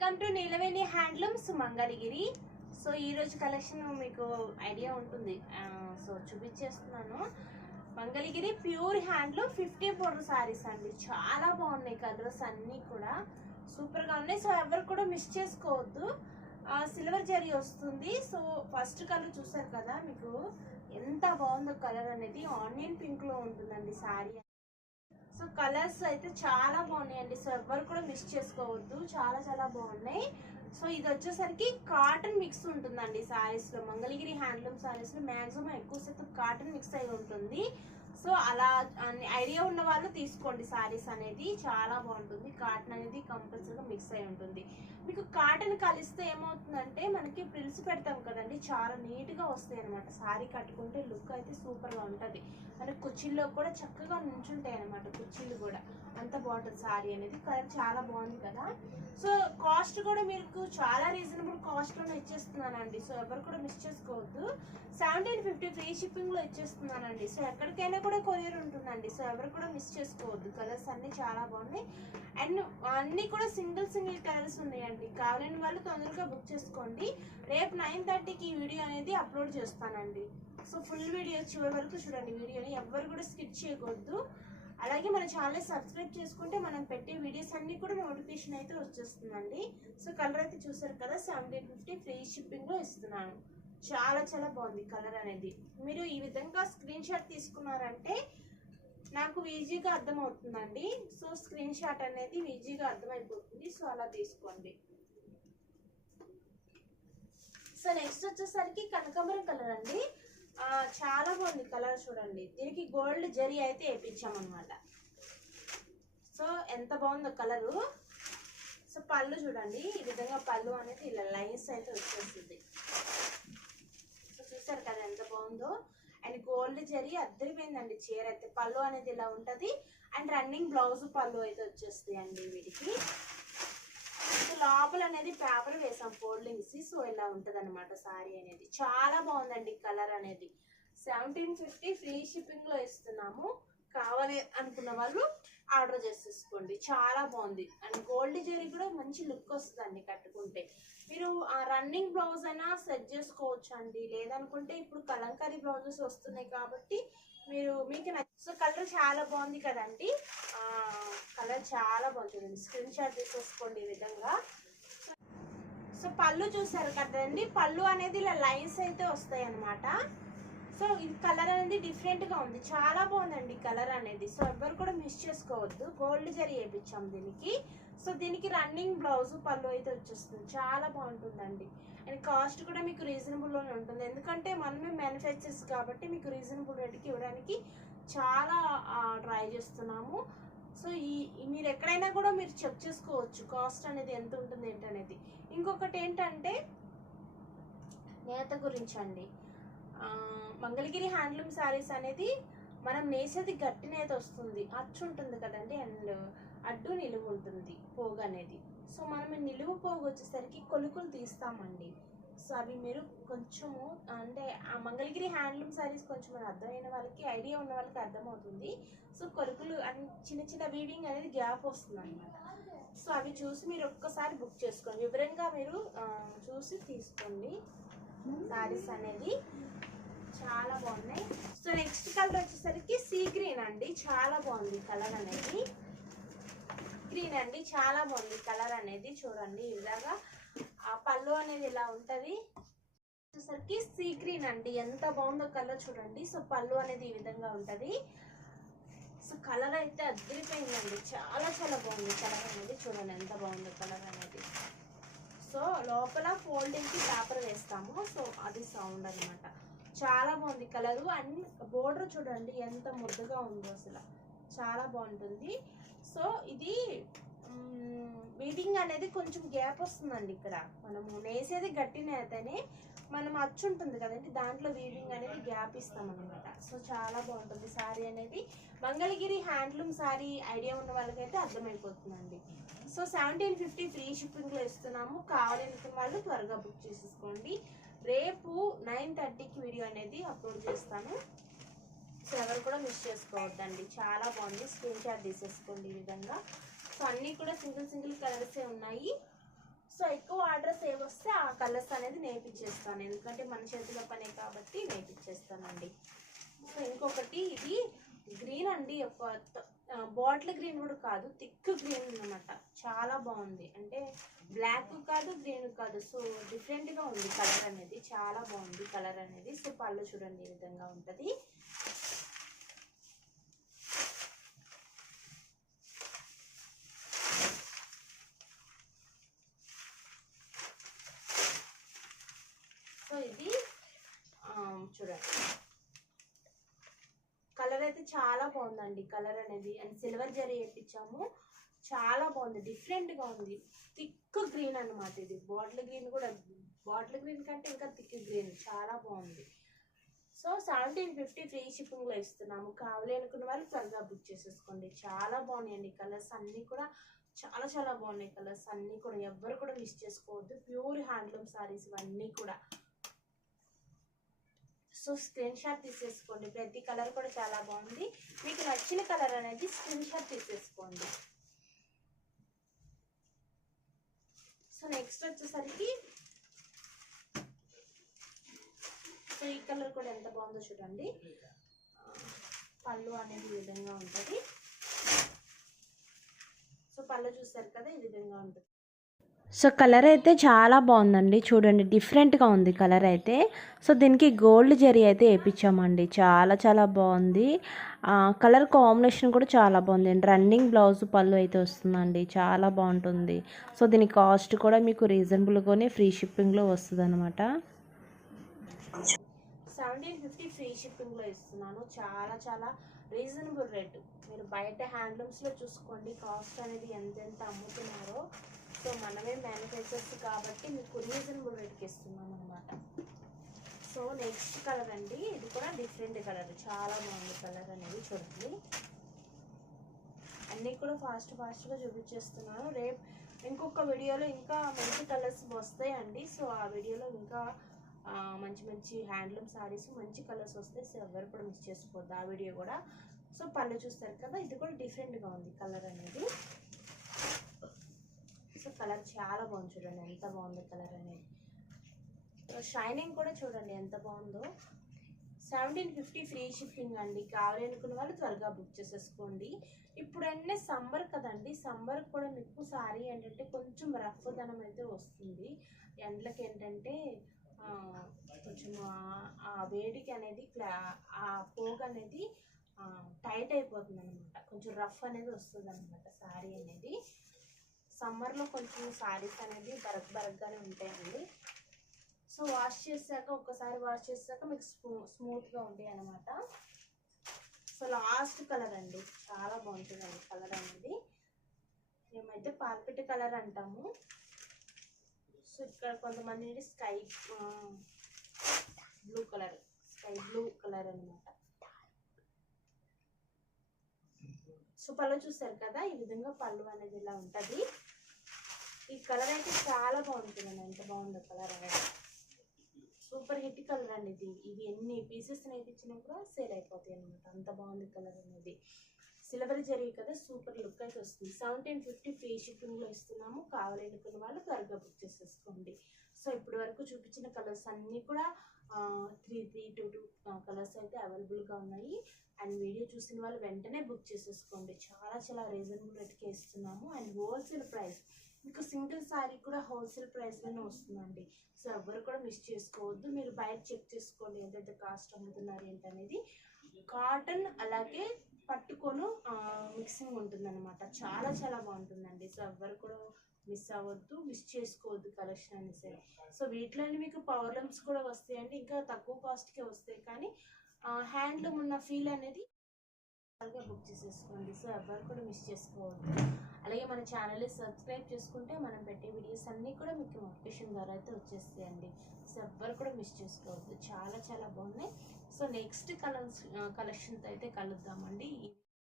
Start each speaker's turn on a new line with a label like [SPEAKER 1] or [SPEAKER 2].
[SPEAKER 1] Welcome to Neelaveni handlooms Mangalagiri so ఈరోజు collection మీకు idea ఉంటుంది. So చూపించేస్తున్నాను. Mangalagiri pure handloom fifty four saris అండి. చాలా బాగున్నాయి కలర్స్ అన్నీ కూడా. సూపర్గా ఉన్నాయి. సో ఎవరు కూడా మిస్ చేసుకోవద్దు. సిల్వర్ జరీ వస్తుంది. సో ఫస్ట్ కలర్ చూసారు కదా మీకు? ఎంత బాగుందో కలర్ అనేది ఆనియన్ పింక్లో ఉంటుందండి సారీ సో కలర్స్ అయితే చాలా బాగున్నాయండి. సో ఎవరు కూడా మిస్ చేసుకోవద్దు. చాలా చాలా బాగున్నాయి. సో ఇది వచ్చేసరికి కాటన్ మిక్స్ ఉంటుందండి సారీస్లో. మంగళగిరి హ్యాండ్లూమ్ సారీస్లో మ్యాక్సిమం ఎక్కువ శాతం కాటన్ మిక్స్ అయి ఉంటుంది. సో అలా ఐడియా ఉన్న వాళ్ళు తీసుకోండి సారీస్ అనేది. చాలా బాగుంటుంది. కాటన్ అనేది కంపల్సరీగా మిక్స్ అయి ఉంటుంది. మీకు కాటన్ కలిస్తే ఏమవుతుందంటే మనకి ప్రిల్స్ పెడతాం కదండి. చాలా నీట్గా వస్తాయి అనమాట సారీ కట్టుకుంటే లుక్ అయితే సూపర్గా ఉంటుంది. మనకి కుర్చీల్లో కూడా చక్కగా నుంచుంటాయి అనమాట కుర్చీలు కూడా. అంత బాగుంటుంది సారీ అనేది. కలర్ చాలా బాగుంది కదా. సో కాస్ట్ కూడా మీకు చాలా రీజనబుల్ కాస్ట్లోనే ఇచ్చేస్తున్నానండి. సో ఎవరు కూడా మిస్ చేసుకోవద్దు. సెవెంటీన్ ఫిఫ్టీ ఫ్రీ షిప్పింగ్లో ఇచ్చేస్తున్నానండి. సో ఎక్కడికైనా కూడా కూడా కొరియర్ ఉంటుందండి. సో ఎవరు కూడా మిస్ చేసుకోవద్దు. కలర్స్ అన్నీ చాలా బాగున్నాయి. అండ్ అన్నీ కూడా సింగిల్ సింగిల్ కలర్స్ ఉన్నాయండి. కావాలని వాళ్ళు తొందరగా బుక్ చేసుకోండి. రేపు నైన్ థర్టీకి ఈ వీడియో అనేది అప్లోడ్ చేస్తానండి. సో ఫుల్ వీడియో చివరి వరకు చూడండి. వీడియోని ఎవ్వరు కూడా స్కిప్ చేయకూడదు. అలాగే మన ఛానల్ సబ్స్క్రైబ్ చేసుకుంటే మనం పెట్టే వీడియోస్ అన్నీ కూడా నోటిఫికేషన్ అయితే వచ్చేస్తుందండి. సో కలర్ అయితే చూసారు కదా సెవెంటీన్ ఫిఫ్టీ ఫ్రీ షిప్పింగ్లో ఇస్తున్నాను. చాలా చాలా బాగుంది కలర్ అనేది. మీరు ఈ విధంగా స్క్రీన్ షాట్ తీసుకున్నారంటే నాకు ఈజీగా అర్థమవుతుందండి. సో స్క్రీన్ షాట్ అనేది ఈజీగా అర్థమైపోతుంది. సో అలా తీసుకోండి. సో నెక్స్ట్ వచ్చేసరికి కనకాంబరం కలర్ అండి. చాలా బాగుంది కలర్ చూడండి. దీనికి గోల్డ్ జరీ అయితే వేయించామన్నమాట సో ఎంత బాగుందో కలరు. సో పళ్ళు చూడండి. ఈ విధంగా పళ్ళు అనేది ఇలా లైన్స్ అయితే వచ్చేస్తుంది చూస్తారు కదా ఎంత బాగుందో. అండ్ గోల్డ్ జరీ అద్దరిపోయిందండి చీర. అయితే పళ్ళు అనేది ఇలా ఉంటుంది. అండ్ రన్నింగ్ బ్లౌజ్ పళ్ళు అయితే వచ్చేస్తాయి అండి వీటికి. సో లోపల అనేది పేపర్ వేసాం ఫోల్డింగ్స్. సో ఇలా ఉంటుంది అనమాట సారీ అనేది. చాలా బాగుందండి కలర్ అనేది. సెవెంటీన్ ఫిఫ్టీ ఫ్రీ షిప్పింగ్లో ఇస్తున్నాము. కావాలి అనుకున్న వాళ్ళు ఆర్డర్ చేసేసుకోండి. చాలా బాగుంది. అండ్ గోల్డ్ జరీ కూడా మంచి లుక్ వస్తుందండి కట్టుకుంటే. మీరు ఆ రన్నింగ్ బ్లౌజ్ అయినా సెట్ చేసుకోవచ్చు అండి లేదనుకుంటే ఇప్పుడు కలంకారీ బ్లౌజెస్ వస్తున్నాయి కాబట్టి మీరు మీకు నచ్చ సో కలర్ చాలా బాగుంది కదండి. కలర్ చాలా బాగుంటుంది స్క్రీన్ షాట్ తీసేసుకోండి ఈ విధంగా. సో పళ్ళు చూసారు కదండి. పళ్ళు అనేది ఇలా లైన్స్ అయితే వస్తాయి అన్నమాట సో ఇది కలర్ అనేది డిఫరెంట్గా ఉంది. చాలా బాగుందండి కలర్ అనేది. సో ఎవ్వరు కూడా మిస్ చేసుకోవద్దు. గోల్డ్ జరీ వేయించాం దీనికి. సో దీనికి రన్నింగ్ బ్లౌజ్ పళ్ళు అయితే వచ్చేస్తుంది. చాలా బాగుంటుందండి. అండ్ కాస్ట్ కూడా మీకు రీజనబుల్లోనే ఉంటుంది. ఎందుకంటే మనమే మ్యానుఫ్యాక్చర్స్ కాబట్టి మీకు రీజనబుల్ రేట్కి ఇవ్వడానికి చాలా ట్రై చేస్తున్నాము. సో ఈ మీరు ఎక్కడైనా కూడా మీరు చెక్ చేసుకోవచ్చు కాస్ట్ అనేది ఎంత ఉంటుంది ఏంటనేది ఇంకొకటి ఏంటంటే నేత గురించి అండి. మంగళగిరి హ్యాండ్లూమ్ శారీస్ అనేది మనం నేసేది గట్టి నేత వస్తుంది. అచ్చు ఉంటుంది కదండి అండ్ అడ్డు నిలువు ఉంటుంది పోగు అనేది. సో మనం నిలువు పోగు వచ్చేసరికి కొలుకులు తీస్తామండి. సో అవి మీరు కొంచెము అంటే ఆ మంగళగిరి హ్యాండ్లూమ్ శారీస్ కొంచెం అర్థమైన వాళ్ళకి ఐడియా ఉన్న వాళ్ళకి అర్థమవుతుంది. సో కొలుకులు అండ్ చిన్న చిన్న వీవింగ్ అనేది గ్యాప్ వస్తుంది అనమాట సో అవి చూసి మీరు ఒక్కసారి బుక్ చేసుకోండి. వివరంగా మీరు చూసి తీసుకోండి. శారీస్ అనేది. చాలా బాగున్నాయి. సో నెక్స్ట్ కలర్ వచ్చేసరికి సీ గ్రీన్ అండి. చాలా బాగుంది కలర్ అనేది. గ్రీన్ అండి. చాలా బాగుంది కలర్ అనేది. చూడండి ఈ విధంగా ఆ పళ్ళు అనేది ఇలా ఉంటుంది. వచ్చేసరికి సీ గ్రీన్ అండి. ఎంత బాగుందో కలర్ చూడండి. సో పళ్ళు అనేది ఈ విధంగా ఉంటుంది. సో కలర్ అయితే అద్దరిపోయిందండి చాలా చాలా బాగుంది కలర్ అనేది. చూడండి ఎంత బాగుందో కలర్ అనేది. సో లోపల ఫోల్డింగ్కి పేపర్ వేస్తాము. సో అది సౌండ్ అనమాట చాలా బాగుంది కలరు. అన్ని బోర్డర్ చూడండి ఎంత ముద్దగా ఉందో అసలు. చాలా బాగుంటుంది. సో ఇది వీవింగ్ అనేది కొంచెం గ్యాప్ వస్తుందండి ఇక్కడ. మనము నేసేది గట్టి నేతనే మనం అచ్చు ఉంటుంది కదండి దాంట్లో వీవింగ్ అనేది గ్యాప్ ఇస్తామన్నమాట. సో చాలా బాగుంటుంది సారీ అనేది. మంగళగిరి హ్యాండ్లూమ్ సారీ ఐడియా ఉన్న వాళ్ళకైతే అర్థమైపోతుందండి. సో సెవెంటీన్ ఫిఫ్టీ ఫ్రీ షిప్పింగ్లో ఇస్తున్నాము. కావాలనుకున్న వాళ్ళు త్వరగా బుక్ చేసేసుకోండి. రేపు నైన్ థర్టీకి వీడియో అనేది అప్లోడ్ చేస్తాను. సో ఎవరు కూడా మిస్ చేసుకోవద్దండి. చాలా బాగుంది. స్క్రీన్ షాట్ తీసేసుకోండి ఈ విధంగా. సో అన్నీ కూడా సింగిల్ సింగిల్ కలర్సే ఉన్నాయి. సో ఎక్కువ ఆర్డర్స్ ఏవి వస్తే ఆ కలర్స్ అనేది నేర్పించేస్తాను. ఎందుకంటే మన చేతిలో పనే కాబట్టి నేర్పించేస్తానండి. సో ఇంకొకటి ఇది గ్రీన్ అండి ఒక బాటిల్ గ్రీన్ కూడా కాదు థిక్ గ్రీన్ అన్నమాట. చాలా బాగుంది. అంటే బ్లాక్ కాదు గ్రీన్ కాదు. సో డిఫరెంట్గా ఉంది కలర్ అనేది. చాలా బాగుంది కలర్ అనేది. సో పళ్ళు చూడండి ఈ విధంగా ఉంటుంది సో ఇది ఆ, చూడండి కలర్ అయితే చాలా బాగుందండి కలర్ అనేది. అండ్ సిల్వర్ జరీ వేయించాము చాలా బాగుంది. డిఫరెంట్గా ఉంది. థిక్ గ్రీన్ అన్నమాట ఇది. బాటిల్ గ్రీన్ కూడా బాటిల్ గ్రీన్ కంటే ఇంకా థిక్ గ్రీన్ చాలా బాగుంది. సో సెవెంటీన్ ఫిఫ్టీ ఫ్రీ షిప్పింగ్లో ఇస్తున్నాము. కావాలి అనుకున్న వాళ్ళు త్వరగా బుక్ చేసేసుకోండి. చాలా బాగున్నాయండి కలర్స్ అన్నీ కూడా. చాలా చాలా బాగున్నాయి కలర్స్ అన్నీ కూడా. ఎవ్వరు కూడా మిస్ చేసుకోవద్దు. ప్యూర్ హ్యాండ్లూమ్ సారీస్ ఇవన్నీ కూడా. సో స్క్రీన్ షాట్ తీసేసుకోండి. ప్రతి కలర్ కూడా చాలా బాగుంది. మీకు నచ్చిన కలర్ అనేది స్క్రీన్ షాట్ తీసేసుకోండి. సో నెక్స్ట్ వచ్చేసరికి సో ఈ కలర్ కూడా ఎంత బాగుందో చూడండి. పళ్ళు అనేది ఈ విధంగా ఉంటుంది. సో పళ్ళు చూస్తారు కదా ఈ విధంగా ఉంటుంది.
[SPEAKER 2] సో కలర్ అయితే చాలా బాగుందండి. చూడండి డిఫరెంట్గా ఉంది కలర్ అయితే. సో దీనికి గోల్డ్ జరీ అయితే వేయించామండి చాలా చాలా బాగుంది. కలర్ కాంబినేషన్ కూడా చాలా బాగుంది. రన్నింగ్ బ్లౌజ్ పళ్ళు అయితే వస్తుందండి. చాలా బాగుంటుంది. సో దీని కాస్ట్ కూడా మీకు రీజనబుల్గానే ఫ్రీ షిప్పింగ్లో వస్తుంది అనమాట
[SPEAKER 1] సెవెంటీన్ ఫిఫ్టీ ఫ్రీ షిప్పింగ్లో ఇస్తున్నాను. చాలా చాలా రీజనబుల్ రేట్. మీరు బయట హ్యాండ్లూమ్స్లో చూసుకోండి కాస్ట్ అనేది ఎంతెంత అమ్ముతున్నారో. సో మనమే మ్యానుఫ్యాక్చర్స్ కాబట్టి మీకు రీజనబుల్ రేట్కి ఇస్తున్నాం అనమాట సో నెక్స్ట్ కలర్ అండి. ఇది కూడా డిఫరెంట్ కలర్. చాలా బాగుంది కలర్ అనేది చూడండి. అన్నీ కూడా ఫాస్ట్ ఫాస్ట్గా చూపించేస్తున్నాను. రేపు ఇంకొక వీడియోలో ఇంకా మంచి కలర్స్ వస్తాయండి. సో ఆ వీడియోలో ఇంకా మంచి మంచి హ్యాండ్లూమ్ సారీస్ మంచి కలర్స్ వస్తే సో ఎవరు కూడా మిస్ చేసుకోవద్దు. ఆ వీడియో కూడా. సో పళ్ళు చూస్తారు కదా ఇది కూడా డిఫరెంట్గా ఉంది కలర్ అనేది. సో కలర్ చాలా బాగుంది చూడండి ఎంత బాగుంది కలర్ అనేది. షైనింగ్ కూడా చూడండి ఎంత బాగుందో. సెవెంటీన్ ఫిఫ్టీ ఫ్రీ షిప్పింగ్ అండి. కావాలి అనుకున్న వాళ్ళు త్వరగా బుక్ చేసేసుకోండి. ఇప్పుడు అంటే సమ్మర్ కదండి సమ్మర్ కూడా మీకు సారీ ఏంటంటే కొంచెం రఫ్ ధనం అయితే వస్తుంది. ఎండలకి ఏంటంటే కొంచెం ఆ- వేడికి అనేది క్లా ఆ పోగు అనేది టైట్ అయిపోతుంది అనమాట కొంచెం రఫ్ అనేది వస్తుంది అనమాట శారీ అనేది. సమ్మర్లో కొంచెం శారీస్ అనేది బరక్ బరక్గానే ఉంటాయండి. సో వాష్ చేశాక ఒక్కసారి వాష్ చేశాక మీకు స్మూ స్మూత్గా ఉంటాయి అనమాట సో లాస్ట్ కలర్ అండి. చాలా బాగుంటుందండి కలర్ అనేది. మేమైతే పాల్పిట్ కలర్ అంటాము. సో ఇక్కడ కొంతమంది sky blue colour. Sky blue colour అనమాట సో పళ్ళు చూస్తారు కదా? ఈ విధంగా పళ్ళు అనేది ఇలా ఉంటుంది. ఈ కలర్ అయితే చాలా బాగుంటుందండి. ఎంత బాగుందో కలర్ అనేది. సూపర్ హిట్ కలర్ అండి ఇది. ఇవి ఎన్ని పీసెస్ నేర్పించినా కూడా సేల్ అయిపోతాయి అనమాట అంత బాగుంది కలర్ అనేది. సిల్వర్ జరిగే కదా సూపర్ లుక్ అయితే వస్తుంది. సెవెంటీన్ ఫిఫ్టీ ఫ్రీ షిప్పింగ్లో ఇస్తున్నాము. కావాలనుకున్న వాళ్ళు త్వరగా బుక్ చేసేసుకోండి. సో ఇప్పటి వరకు చూపించిన కలర్స్ అన్నీ కూడా three three two two colours అయితే అవైలబుల్గా ఉన్నాయి. అండ్ వీడియో చూసిన వాళ్ళు వెంటనే బుక్ చేసేసుకోండి. చాలా చాలా రీజనబుల్ రేట్కి ఇస్తున్నాము. అండ్ హోల్సేల్ ప్రైస్ మీకు సింగిల్ శారీ కూడా హోల్సేల్ ప్రైస్లోనే వస్తుందండి. సో ఎవరు కూడా మిస్ చేసుకోవద్దు. మీరు బయట చెక్ చేసుకోండి ఎంతైతే కాస్ట్ అమ్ముతున్నారు ఏంటనేది. కాటన్ అలాగే పట్టుకొను మిక్సింగ్ ఉంటుందన్నమాట. చాలా చాలా బాగుంటుందండి. సో ఎవరు కూడా మిస్ అవ్వద్దు మిస్ చేసుకోవద్దు కలెక్షన్ అని సరే. సో వీటిలోని మీకు పవర్లమ్స్ కూడా వస్తాయండి. ఇంకా తక్కువ కాస్ట్కే వస్తాయి. కానీ హ్యాండ్లూమ్ ఉన్న ఫీల్ అనేది త్వరగా బుక్ చేసేసుకోండి. సో ఎవరు కూడా మిస్ చేసుకోవద్దు. అలాగే మన ఛానల్ని సబ్స్క్రైబ్ చేసుకుంటే మనం పెట్టే వీడియోస్ అన్నీ కూడా మీకు నోటిఫికేషన్ ద్వారా అయితే వచ్చేస్తాయండి. సో ఎవ్వరు కూడా మిస్ చేసుకోవద్దు. చాలా చాలా బాగున్నాయి. సో నెక్స్ట్ కలర్స్ కలెక్షన్తో అయితే కలుద్దామండి.